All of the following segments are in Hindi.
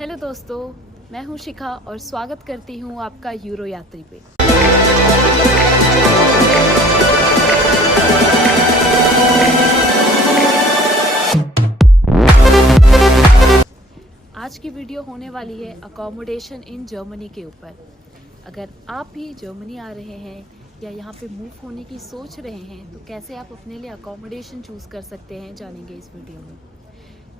हेलो दोस्तों, मैं हूं शिखा और स्वागत करती हूं आपका यूरो यात्री पे। आज की वीडियो होने वाली है अकोमोडेशन इन जर्मनी के ऊपर। अगर आप भी जर्मनी आ रहे हैं या यहाँ पे मूव होने की सोच रहे हैं तो कैसे आप अपने लिए अकोमोडेशन चूज़ कर सकते हैं, जानेंगे इस वीडियो में।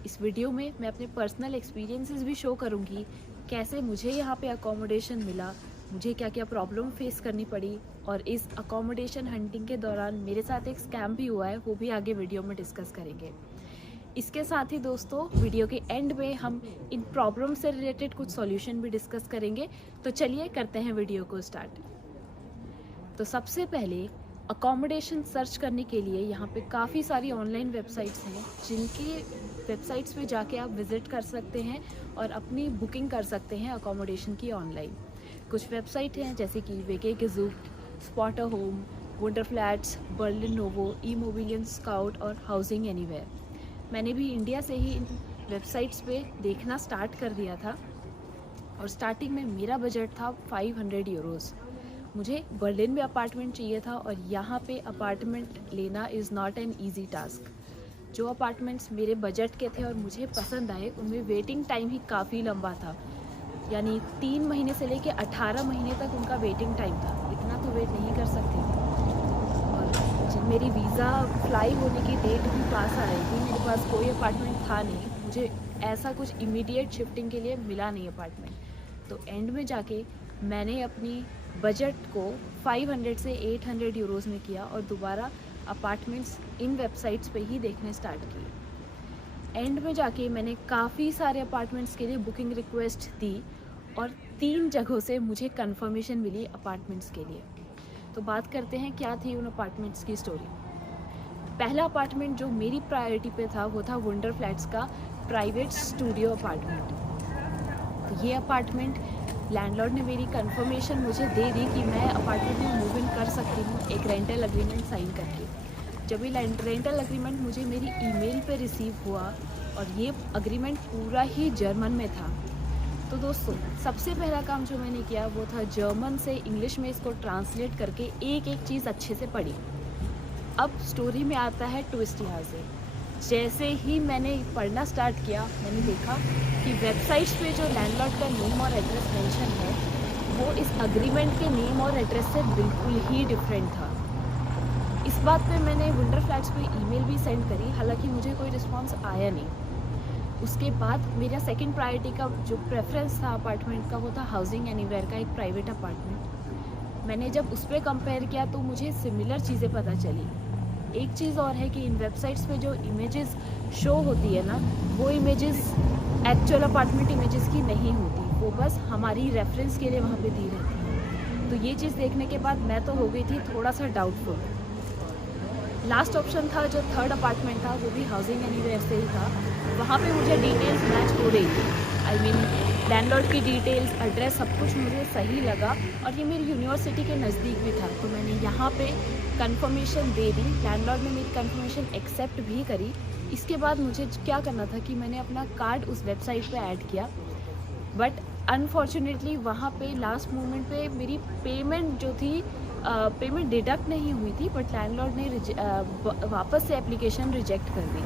इस वीडियो में मैं अपने पर्सनल एक्सपीरियंसेस भी शो करूँगी, कैसे मुझे यहाँ पे अकोमोडेशन मिला, मुझे क्या क्या प्रॉब्लम फेस करनी पड़ी, और इस अकोमोडेशन हंटिंग के दौरान मेरे साथ एक स्कैम भी हुआ है, वो भी आगे वीडियो में डिस्कस करेंगे। इसके साथ ही दोस्तों, वीडियो के एंड में हम इन प्रॉब्लम से रिलेटेड कुछ सॉल्यूशन भी डिस्कस करेंगे। तो चलिए करते हैं वीडियो को स्टार्ट। तो सबसे पहले अकोमोडेशन सर्च करने के लिए यहाँ पे काफ़ी सारी ऑनलाइन वेबसाइट्स हैं, जिनकी वेबसाइट्स पे जाके आप विज़िट कर सकते हैं और अपनी बुकिंग कर सकते हैं अकोमोडेशन की ऑनलाइन। कुछ वेबसाइट हैं जैसे कि वेके Gesucht, Spot a Home, Wunderflats, Berlin Novo, ImmobilienScout और हाउसिंग एनीवेयर। मैंने भी इंडिया से ही इन वेबसाइट्स पे देखना स्टार्ट कर दिया था और स्टार्टिंग में मेरा बजट था 500 यूरोज़। मुझे बर्लिन में अपार्टमेंट चाहिए था और यहाँ पे अपार्टमेंट लेना is not an easy task. जो अपार्टमेंट्स मेरे बजट के थे और मुझे पसंद आए, उनमें वेटिंग टाइम ही काफ़ी लंबा था, यानी 3 महीने से लेके 18 महीने तक उनका वेटिंग टाइम था। इतना तो वेट नहीं कर सकती थी। और जब मेरी वीज़ा फ्लाई होने की डेट भी पास आ रही थी, मेरे पास कोई अपार्टमेंट था नहीं, मुझे ऐसा कुछ इमीडिएट शिफ्टिंग के लिए मिला नहीं अपार्टमेंट। तो एंड में जाके मैंने अपनी बजट को 500 से 800 यूरोज़ में किया और दोबारा अपार्टमेंट्स इन वेबसाइट्स पे ही देखने स्टार्ट किए। एंड में जाके मैंने काफ़ी सारे अपार्टमेंट्स के लिए बुकिंग रिक्वेस्ट दी और 3 जगहों से मुझे कंफर्मेशन मिली अपार्टमेंट्स के लिए। तो बात करते हैं क्या थी उन अपार्टमेंट्स की स्टोरी। पहला अपार्टमेंट जो मेरी प्रायोरिटी पे था वो था वंडर फ्लैट्स का प्राइवेट स्टूडियो अपार्टमेंट। तो ये अपार्टमेंट लैंडलॉर्ड ने मेरी कंफर्मेशन मुझे दे दी कि मैं अपार्टमेंट में मूव इन कर सकती हूँ एक रेंटल एग्रीमेंट साइन करके। जब ये रेंटल एग्रीमेंट मुझे मेरी ईमेल पे रिसीव हुआ और ये एग्रीमेंट पूरा ही जर्मन में था, तो दोस्तों सबसे पहला काम जो मैंने किया वो था जर्मन से इंग्लिश में इसको ट्रांसलेट करके एक एक चीज़ अच्छे से पढ़ी। अब स्टोरी में आता है ट्विस्ट यहाँ से। जैसे ही मैंने पढ़ना स्टार्ट किया, मैंने देखा कि वेबसाइट्स पे जो लैंडलॉर्ड का नेम और एड्रेस मेंशन है वो इस एग्रीमेंट के नेम और एड्रेस से बिल्कुल ही डिफरेंट था। इस बात पे मैंने वंडर फ्लैट्स पे ईमेल भी सेंड करी, हालांकि मुझे कोई रिस्पांस आया नहीं। उसके बाद मेरा सेकंड प्रायोरिटी का जो प्रेफरेंस था अपार्टमेंट का वो था हाउसिंग एनीवेयर का एक प्राइवेट अपार्टमेंट। मैंने जब उस पर कंपेयर किया तो मुझे सिमिलर चीज़ें पता चली। एक चीज़ और है कि इन वेबसाइट्स पे जो इमेजेस शो होती है ना, वो इमेजेस एक्चुअल अपार्टमेंट इमेजेस की नहीं होती, वो बस हमारी रेफरेंस के लिए वहाँ पे दी रहती है। तो ये चीज़ देखने के बाद मैं तो हो गई थी थोड़ा सा डाउटफुल। लास्ट ऑप्शन था जो थर्ड अपार्टमेंट था, वो भी हाउसिंग एनीवेयर से ही था। वहाँ पे मुझे डिटेल्स मैच हो रही थी, आई मीन लैंडलॉर्ड की डिटेल्स, एड्रेस, सब कुछ मुझे सही लगा और ये मेरी यूनिवर्सिटी के नज़दीक भी था। तो मैंने यहाँ पे कंफर्मेशन दे दी, लैंडलॉर्ड ने मेरी कंफर्मेशन एक्सेप्ट भी करी। इसके बाद मुझे क्या करना था कि मैंने अपना कार्ड उस वेबसाइट पे ऐड किया, बट अनफॉर्चुनेटली वहाँ पे लास्ट मोमेंट पे मेरी पेमेंट जो थी पेमेंट डिडक्ट नहीं हुई थी, बट लैंडलॉर्ड ने वापस से एप्लीकेशन रिजेक्ट कर दी।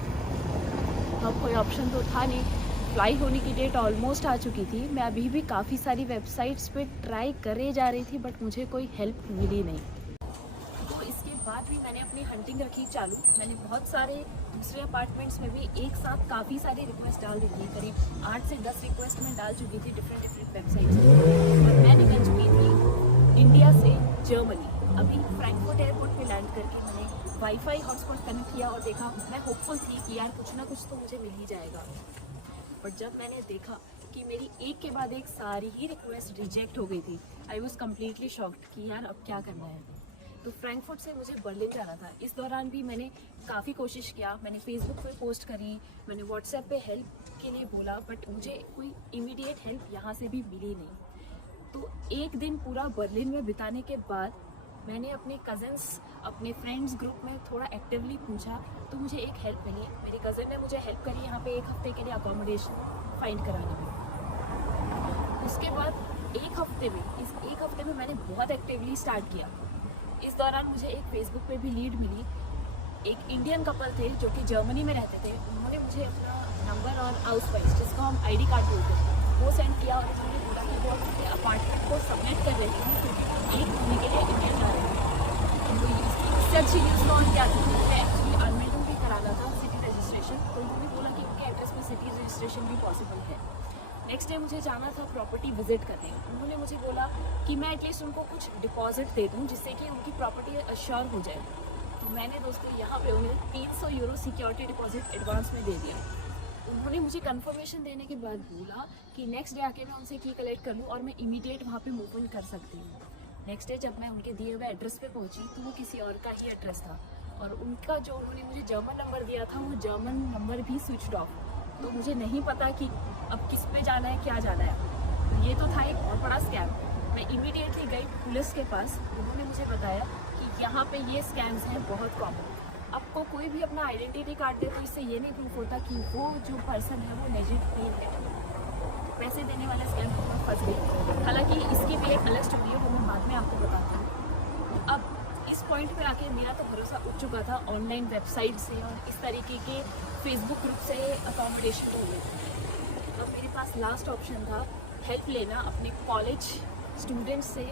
अब कोई ऑप्शन तो था नहीं, फ्लाई होने की डेट ऑलमोस्ट आ चुकी थी। मैं अभी भी काफ़ी सारी वेबसाइट्स पे ट्राई करे जा रही थी, बट मुझे कोई हेल्प मिली नहीं। तो इसके बाद भी मैंने अपनी हंटिंग रखी चालू। मैंने बहुत सारे दूसरे अपार्टमेंट्स में भी एक साथ काफ़ी सारी रिक्वेस्ट डाल दी थी, करीब 8 से 10 रिक्वेस्ट मैं डाल चुकी थी डिफरेंट वेबसाइट्स पर। और मैं निकल चुकी थी इंडिया से जर्मनी। अभी फ्रैंकफर्ट एयरपोर्ट पे लैंड करके मैंने वाईफाई हॉटस्पॉट कनेक्ट किया और देखा, मैं होपफुल थी कि यार कुछ ना कुछ तो मुझे मिल ही जाएगा। बट जब मैंने देखा कि मेरी एक के बाद एक सारी ही रिक्वेस्ट रिजेक्ट हो गई थी, आई वॉज कम्प्लीटली शॉक्ड कि यार अब क्या करना है। तो फ्रैंकफर्ट से मुझे बर्लिन जाना था। इस दौरान भी मैंने काफ़ी कोशिश किया, मैंने फेसबुक पे पोस्ट करी, मैंने व्हाट्सएप पे हेल्प के लिए बोला, बट मुझे कोई इमीडिएट हेल्प यहाँ से भी मिली नहीं। तो एक दिन पूरा बर्लिन में बिताने के बाद मैंने अपने कज़न्स, अपने फ्रेंड्स ग्रुप में थोड़ा एक्टिवली पूछा, तो मुझे एक हेल्प मिली। मेरी कज़न ने मुझे हेल्प करी यहाँ पे एक हफ्ते के लिए अकोमोडेशन फाइंड कराने में। उसके बाद एक हफ्ते में मैंने बहुत एक्टिवली स्टार्ट किया। इस दौरान मुझे एक फेसबुक पे भी लीड मिली। एक इंडियन कपल थे जो कि जर्मनी में रहते थे। उन्होंने मुझे अपना नंबर और हाउस वाइज, जिसको हम आईडी कार्ड बोलते हैं, वो सेंड किया और उन्होंने बोला कि वो अपने अपार्टमेंट को सबमिट कर रहे हैं क्योंकि वो 1 महीने के लिए इंडिया जा रहे हैं। तो इससे अच्छी न्यूज़ और क्या थी। मैं एक्चुअली अनमेरिड भी कराना था सिटी रजिस्ट्रेशन, तो उन्होंने बोला कि उनके एड्रेस में सिटी रजिस्ट्रेशन भी पॉसिबल है। नेक्स्ट डे मुझे जाना था प्रॉपर्टी विजिट करने। उन्होंने मुझे बोला कि मैं एटलीस्ट उनको कुछ डिपॉजिट दे दूँ जिससे कि उनकी प्रॉपर्टी अश्योर हो जाए। तो मैंने दोस्तों यहाँ पे उन्हें 300 यूरो सिक्योरिटी डिपॉजिट एडवांस में दे दिया। उन्होंने मुझे कंफर्मेशन देने के बाद बोला कि नेक्स्ट डे आके मैं उनसे की कलेक्ट कर लूँ और मैं इमीडिएट वहाँ पे मूव इन कर सकती हूँ। नेक्स्ट डे जब मैं उनके दिए हुए एड्रेस पे पहुँची तो वो किसी और का ही एड्रेस था और उनका जो उन्होंने मुझे जर्मन नंबर दिया था वो जर्मन नंबर भी स्विच्ड ऑफ। तो मुझे नहीं पता कि अब किस पे जाना है, क्या जाना है। तो ये तो था एक बहुत बड़ा स्कैम। मैं इमीडिएटली गई पुलिस के पास। उन्होंने मुझे बताया कि यहाँ पे ये स्कैम्स हैं बहुत कॉमन। आपको कोई भी अपना आइडेंटिटी कार्ड दे तो इससे ये नहीं प्रूफ होता कि वो जो पर्सन है वो लेजिटिमेट है। पैसे देने वाले स्कैम में फंस गई। हालांकि इसकी भी एक अलग स्टोरी है, वो मैं बाद में आपको बताती हूँ। अब इस पॉइंट पे आके मेरा तो भरोसा उठ चुका था ऑनलाइन वेबसाइट से और इस तरीके के फेसबुक ग्रुप से अकोमोडेशन हो गई। अब मेरे पास लास्ट ऑप्शन था हेल्प लेना अपने कॉलेज स्टूडेंट्स से,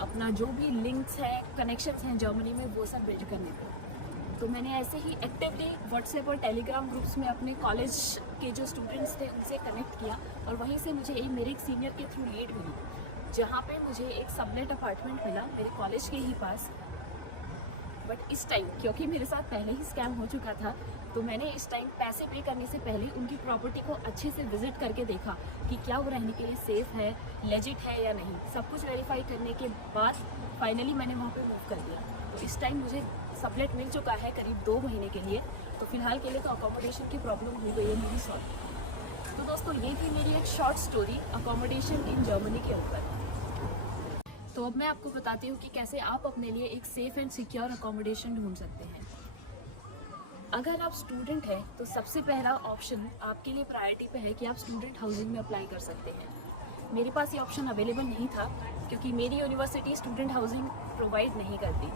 अपना जो भी लिंक्स हैं, कनेक्शंस हैं जर्मनी में, वो सब बिल्ड करने को। तो मैंने ऐसे ही एक्टिवली व्हाट्सएप और टेलीग्राम ग्रुप्स में अपने कॉलेज के जो स्टूडेंट्स थे उनसे कनेक्ट किया और वहीं से मुझे मेरे एक सीनियर के थ्रू लीड मिली, जहाँ पे मुझे एक सबलेट अपार्टमेंट मिला मेरे कॉलेज के ही पास। बट इस टाइम क्योंकि मेरे साथ पहले ही स्कैम हो चुका था, तो मैंने इस टाइम पैसे पे करने से पहले उनकी प्रॉपर्टी को अच्छे से विजिट करके देखा कि क्या वो रहने के लिए सेफ़ है, लेजिट है या नहीं। सब कुछ वेरीफाई करने के बाद फाइनली मैंने वहाँ पे मूव कर दिया। तो इस टाइम मुझे सबलेट मिल चुका है करीब 2 महीने के लिए। तो फिलहाल के लिए तो अकोमोडेशन की प्रॉब्लम हो गई है मेरी सॉल्व। तो दोस्तों ये थी मेरी एक short story accommodation in Germany के ऊपर। तो अब मैं आपको बताती हूँ कि कैसे आप अपने लिए एक सेफ़ एंड सिक्योर अकोमोडेशन ढूंढ सकते हैं। अगर आप स्टूडेंट हैं तो सबसे पहला ऑप्शन आपके लिए प्रायोरिटी पे है कि आप स्टूडेंट हाउसिंग में अप्लाई कर सकते हैं। मेरे पास ये ऑप्शन अवेलेबल नहीं था क्योंकि मेरी यूनिवर्सिटी स्टूडेंट हाउसिंग प्रोवाइड नहीं करती।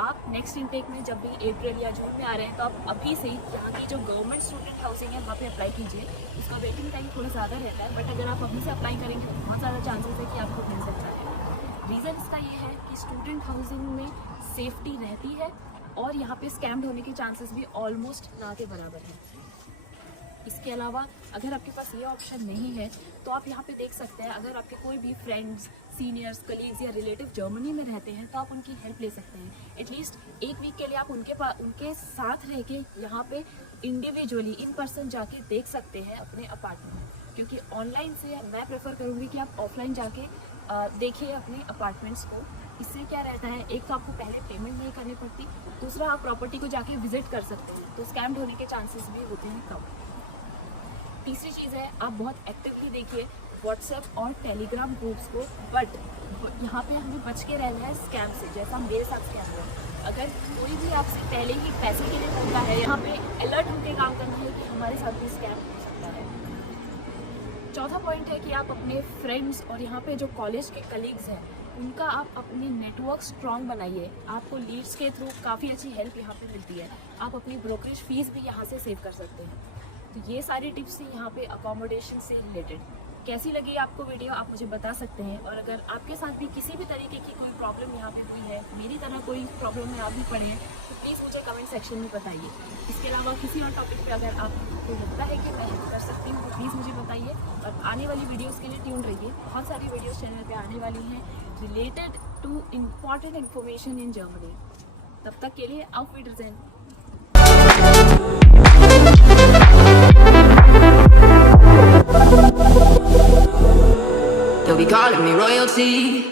आप नेक्स्ट इनटेक में जब भी अप्रैल या जून में आ रहे हैं तो आप अभी से ही यहाँ की जो गवर्नमेंट स्टूडेंट हाउसिंग है वहाँ पे अप्लाई कीजिए। उसका वेटिंग टाइम थोड़ा ज़्यादा रहता है, बट अगर आप अभी से अप्लाई करेंगे तो बहुत ज़्यादा चांसेस है कि आपको मिल सकता है। रीज़न इसका ये है कि स्टूडेंट हाउसिंग में सेफ्टी रहती है और यहाँ पे स्कैम्ड होने के चांसेस भी ऑलमोस्ट ना के बराबर हैं। इसके अलावा अगर आपके पास ये ऑप्शन नहीं है तो आप यहाँ पे देख सकते हैं, अगर आपके कोई भी फ्रेंड्स, सीनियर्स, कलीग्स या रिलेटिव जर्मनी में रहते हैं तो आप उनकी हेल्प ले सकते हैं। एटलीस्ट 1 वीक के लिए आप उनके साथ रह के यहाँ पे इंडिविजुअली इन पर्सन जाके देख सकते हैं अपने अपार्टमेंट। क्योंकि ऑनलाइन से मैं प्रेफर करूँगी कि आप ऑफलाइन जाके देखिए अपने अपार्टमेंट्स को। इससे क्या रहता है, एक तो आपको पहले पेमेंट नहीं करनी पड़ती, दूसरा आप प्रॉपर्टी को जाके विजिट कर सकते हैं, तो स्कैम्ड होने के चांसेस भी होते हैं कम। तीसरी चीज़ है, आप बहुत एक्टिवली देखिए व्हाट्सएप और टेलीग्राम ग्रुप्स को, बट यहाँ पे हमें बच के रहना है स्कैम से, जैसा मेरे साथ स्कैम हुआ। अगर कोई भी आपसे पहले ही पैसे के लिए बोलता है, यहाँ पे अलर्ट होकर काम करना है कि हमारे साथ भी स्कैम हो सकता है। चौथा पॉइंट है कि आप अपने फ्रेंड्स और यहाँ पे जो कॉलेज के कलीग्स हैं उनका आप अपनी नेटवर्क स्ट्रॉन्ग बनाइए। आपको लीड्स के थ्रू काफ़ी अच्छी हेल्प यहाँ पे मिलती है। आप अपनी ब्रोकरेज फीस भी यहाँ से सेव कर सकते हैं। तो ये सारी टिप्स थी यहाँ पे अकोमोडेशन से रिलेटेड। कैसी लगी आपको वीडियो आप मुझे बता सकते हैं, और अगर आपके साथ भी किसी भी तरीके की कोई प्रॉब्लम यहाँ पे हुई है, मेरी तरह कोई प्रॉब्लम में आप भी पड़े हैं, तो प्लीज़ मुझे कमेंट सेक्शन में बताइए। इसके अलावा किसी और टॉपिक पे अगर आपको लगता है कि मैं हेल्प कर सकती हूँ तो प्लीज़ मुझे बताइए, और आने वाली वीडियोज़ के लिए ट्यून रहिए। बहुत सारी वीडियोज़ चैनल पर आने वाली हैं related to important information in Germany. तब तक के लिए auf Wiedersehen। They'll be calling me royalty.